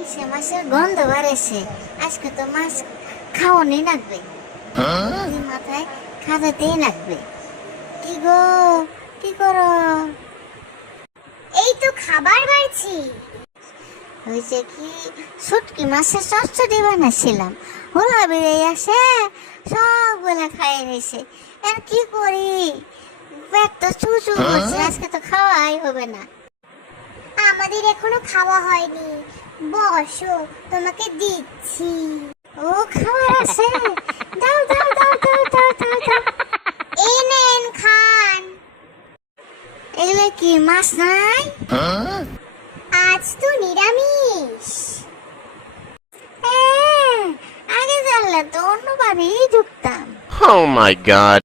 ইসে মাছের গন্ধ বাড়েছে। আজকে তো মাছ খাওয়ানি লাগবে, মাথায় খাওয়াতেই লাগবে। কি গো, কি করো? এই তো খাবার বাড়ছি। হয়েছে কি, শুটকি মাছের চচ্চড়ি বানাচ্ছিলাম, হোলা বেড়ে আসে সবগুলা খাই নিছে। আর কি করি, পেট তো চুচু করছে, আজকে তো খাওয়াই হবে না। আমাদের এখনো খাওয়া হয়নি, বসো তোমাকে দিচ্ছি। ও খাবার আছে, দাও দাও দাও দাও দাও দাও দাও। এই নেন খান। এগুলো কি মাছ নাই? আজ তো নিরামিষ। আগে জানলে তো অন্যভাবেই ঢুকতাম। Oh my god.